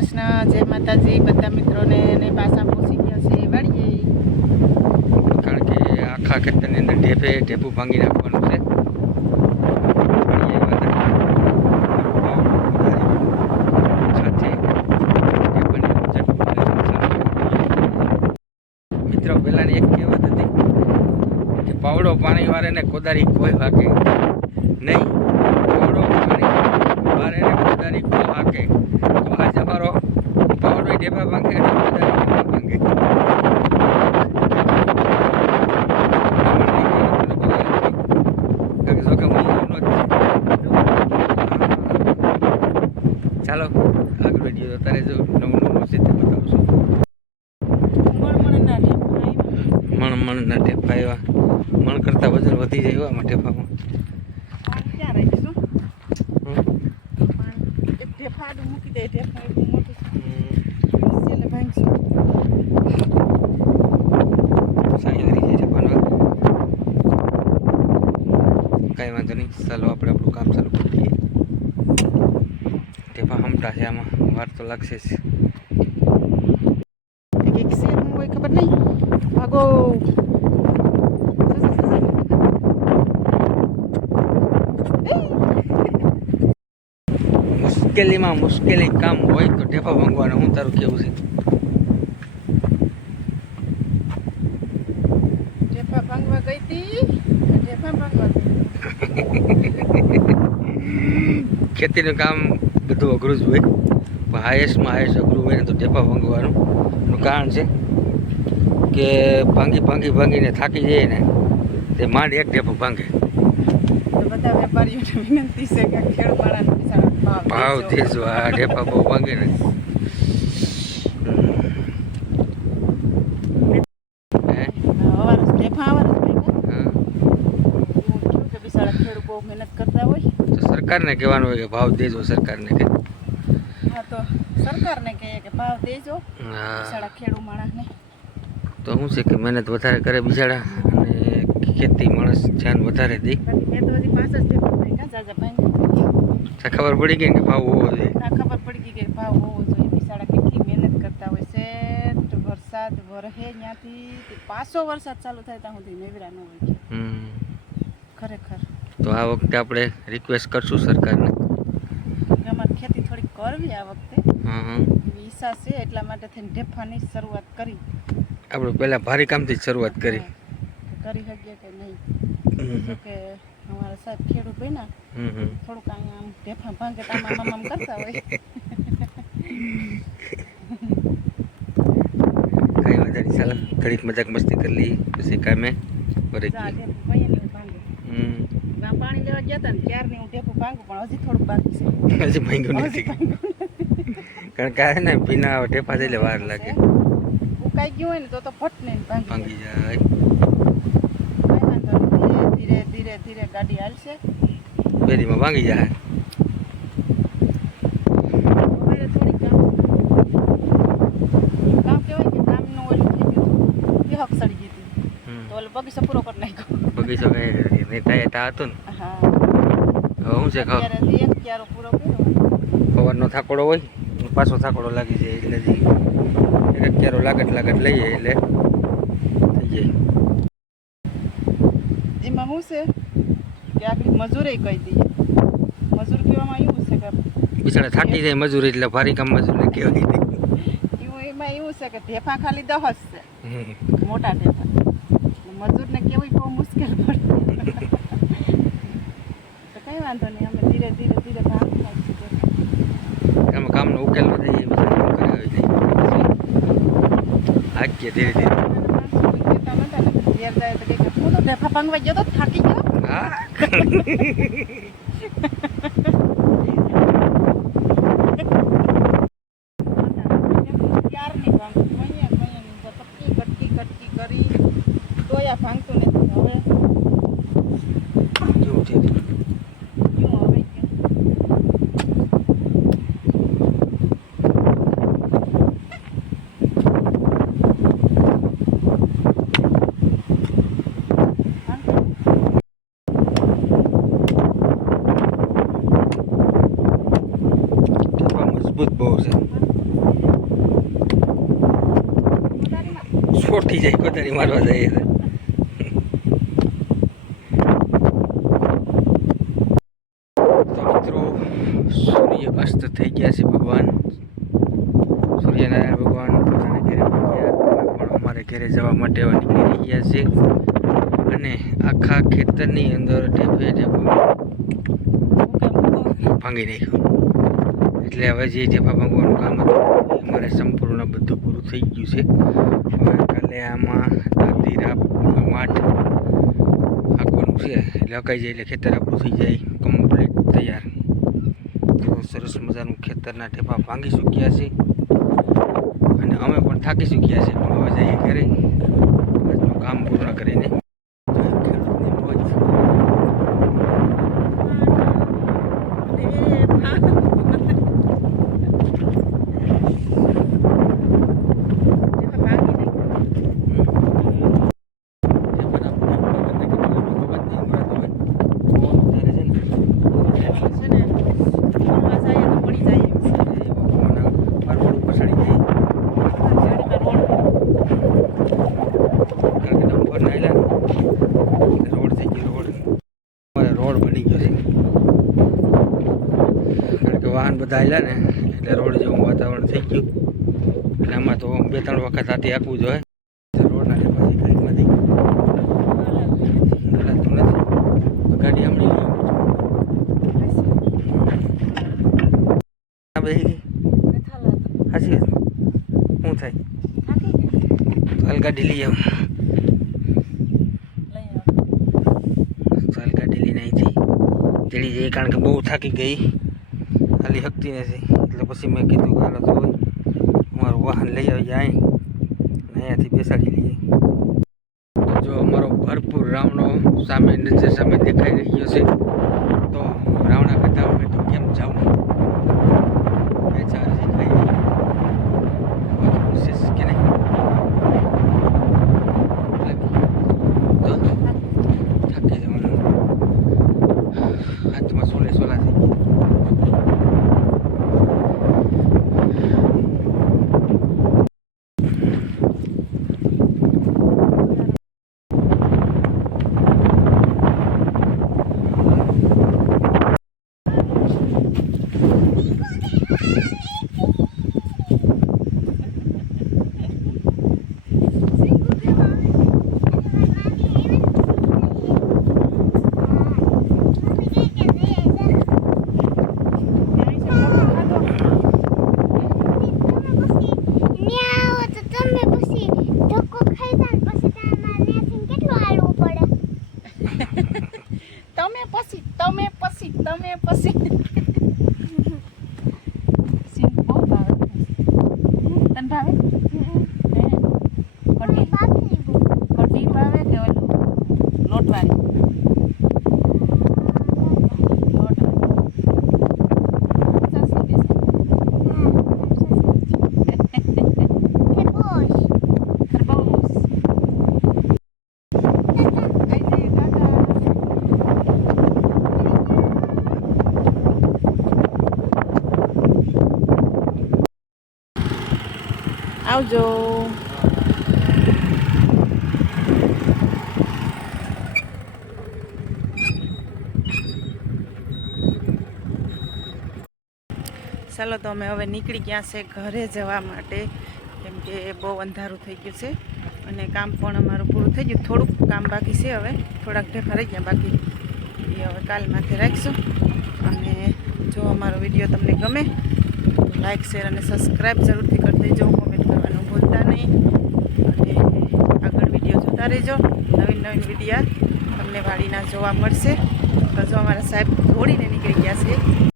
કૃષ્ણ, જય માતાજી, બધા મિત્રોને એને પાછા પહોંચી ગયા છે વાડીએ. કારણ કે આખા ખેતરની અંદર ઢેફે ઢેફું ભાંગી નાખવાનું છે. પહેલાંની એક કહેવત હતી કે પાવડો પાણી વારે ને કોદારી કોઈ વાકે નહીં. પાવડો પાણી વારે ને કોદારી કોઈ વાકે તો આજે અમારો ઢેફા ભાંગે ઢેફા ભાંગે ચાલો આગળ વીડિયો તારે જો નવું નવું સીધે બતાવશું. મણમણના ઢેફા આવ્યા. મણ મણના ટેફા એવા. મણ કરતાં વજન વધી જાય એવા ટેફામાં ઢેફા આડું મૂકી દે ઢેફા એટલું મોટું હમ. છેલ્લે ભાંગશું સાંઈ હારી જાય ટેફાનો કાંઈ વાંધો નહીં ચાલો આપણે આપણું કામ ચાલુ કરી દઈએ ટેફા હમટા છે આમાં વાર તો લાગશે જ એક એક છે હું હોય ખબર નહીં ભાગો મુશ્કેલીમાં મુશ્કેલી કામ હોય તો ટેફા ભાંગવાનું હું તારું કેવું છે ઢેફા ભાંગવા ગઈ હતી ઢેફા ભાંગવા ગઈ. ખેતીનું કામ બધું અઘરું જ હોય. પણ હાઈએસ્ટમાં હાઈએસ્ટ અઘરું હોય ને તો ઢેપા ભાંગવાનું એનું કારણ છે કે ભાંગી ભાંગી ભાંગીને થાકી જાય ને તે માંડ એક ઢેપો ભાંગે. બધા વેપારીઓને વિનંતી છે કે ભાવ. દેજો આ ઢેપા બહુ ભાંગે ને હે? અવારસ ઢેફા અવારસ ભાંગ્યા. હા. એવું થયું કે બિચારા ખેડૂત બહુ મહેનત કરતા હોય. તો સરકારને કહેવાનું હોય કે ભાવ દેજો સરકારને કે. હા તો સરકારને કહે કે ભાવ દેજો બિચારા ખેડૂત માણસને. તો શું છે કે મહેનત વધારે કરે બિચારા અને ખેતી માણસ ધ્યાન વધારે દે. ખબર પડી ગઈ કે ભાવ હોવો જોઈએ? ખબર પડી ગઈ કે ભાવ હોવો જોઈએ. બિચારા કેટલી મહેનત કરતા હોય. છે વરસાદ વરહે ત્યાંથી પાછો વરસાદ ચાલુ થાય ત્યાં સુધી નેવરા ન હોય. ખરેખર. તો આ વખતે આપણે રિક્વેસ્ટ કરશું સરકારને. ખેતી થોડી કરવી આ વખતે. ઈચ્છા છે એટલા માટે થઈને ઢેફાની શરૂઆત કરી. આપણે પહેલાં ભારી કામથી જ શરૂઆત કરી. કરી શકીએ કે નહીં? હમ કે અમારા સાહેબ ખેડૂત હમ હમ. થોડુંક અહીંયા આમ ઢેફા ભાંગે તો આમ આમ કરતા હોય. કાંઈ વાંધો નહીં ચાલો. ઘડીક મજાક મસ્તી કરી લઈએ. પછી કામે ઢેફું ભાંગે. ને પાણી લેવા ગયા હતા ને ત્યારની હું ભાંગું પણ હજી થોડું બાકી છે. હજી ભાંગ્યું નથી. કારણ કે આ ને ભીના ટેપા થઈને વાર લાગે. ઉકાઈ ગયું હોય ને તો તો ફટ ને ભાંગી જાય. ધીરે ધીરે ધીરે ગાડી હાલશે. બેરીમાં ભાંગી જાય. બગીચો પૂરો કરી નાખ્યો. બગીચો કઈ નહીં થાય તા હતું હા. ને હવે શું છે ખબર? એક ક્યારો પૂરો કર્યો સવારનો થાકોડો હોય પાછો થાકોડો લાગી જાય એટલે એક ક્યારો લાગત લાગત લઈએ એટલે થઈ જાય. એમાં શું છે? કે આગળ મજૂરે કહી દઈએ મજૂર કહેવામાં એવું છે કે બિચારા થાકી જાય મજૂરી એટલે ભારી કામ મજૂર કહેવાય. એવું એમાં એવું છે કે ઢેફા ખાલી દહસ છે. મોટા ઢેફા મજૂરને કેવું બહુ મુશ્કેલ પડે. તો કઈ વાંધો નહીં અમે ધીરે ધીરે ધીરે ભાગ નાખીએ એમાં કામનો ઉકેલ ન થાય એ કામ કરે આવી જાય હાકીએ ધીરે ધીરે. ગયો તો થાકી ગયો. હા. પહેલાં ભાંગતું નથી. હવે કેવું છે? મજબૂત બહુ છે. છોડતી જાય કોતરી મારવા જઈએ સૂર્ય અસ્ત થઈ ગયા છે ભગવાન. સૂર્યનારાયણ ભગવાન પોતાના ઘરે ગયા પણ અમારે ઘરે જવા માટે નીકળી રહ્યા છે. અને આખા ખેતરની અંદર ઢેફે ભાંગી નાખ્યું. એટલે હવે જે ઢેફા ભાંગવાનું કામ હતું અમારે સંપૂર્ણ બધું પૂરું થઈ ગયું છે. કાલે આમાં દાદીરા માઠ હાંકવાનું છે. એટલે હકાઈ જાય એટલે ખેતર આપણું થઈ જાય. કમ્પ્લીટ તૈયાર. તો સરસ મજાનું ખેતરના ઠેપા ભાંગી ચૂક્યા છે. અને અમે પણ થાકી ચૂક્યા છે. પણ હવે જઈએ ઘરે આજનું કામ પૂર્ણ કરીને તો ખેડૂતની મોજ રોડ બની ગયો છે કારણ વાહન બધા આવેલા ને, એટલે રોડ જેવું વાતાવરણ થઈ ગયું. એટલે આમાં તો બે ત્રણ વખત હાથી આપવું જોઈએ ગાડીમાંથી નથી. ગાડી હમણાં શું થાય? હાલ ગાડી લઈ આવું. ચાલ ગાડી લઈને કારણ કે બહુ થાકી ગઈ. હાલી શકતી નથી. એટલે પછી મેં કીધું કે હાલો તો અમારું વાહન લઈ આવી જાય અહીંયાથી બેસાડી લઈએ. તો જો અમારો ભરપૂર રાવણો સામે નજર સામે દેખાઈ રહ્યો છે. તો રાવણા કરતા હવે તો કેમ જાઉં બે ચાર જે ખાઈ વિશેષ કે નહીં તો થાકી જવાનું હાથમાં સોલે સોલા થઈ ગયા ન્યા તો તમે પછી ધક્કો ખાઈ જાય ને પછી તમારે ત્યાંથી કેટલું હાલવું પડે તમે પછી તમે પછી તમે પછી સીન બહુ ભાવે તને ભાવે હે? કઢી બાપરી બહુ. કઢી ભાવે કે ઓલું લોટવાળી લોટ સાસુ કે છે. ખરગોશ. ખરબૂજ આઈ જઈએ કાકા આવજો. ચાલો તો અમે હવે નીકળી ગયા છે ઘરે જવા માટે. કેમ કે બહુ અંધારું થઈ ગયું છે અને કામ પણ અમારું પૂરું થઈ ગયું. થોડુંક કામ બાકી છે હવે. થોડાક ઢેફા ગયા, બાકી એ હવે કાલ માથે રાખીશું. અને જો અમારો વીડિયો તમને ગમે, તો લાઈક, શેર અને સબસ્ક્રાઈબ જરૂરથી કરી દેજો. કરવાનું ભૂલતા નહીં. અને આગળ વીડિયો જોતા રહેજો. નવીન નવીન વિડીયા તમને વાડીના જોવા મળશે. તો જો અમારા સાહેબ દોડીને નીકળી ગયા છે.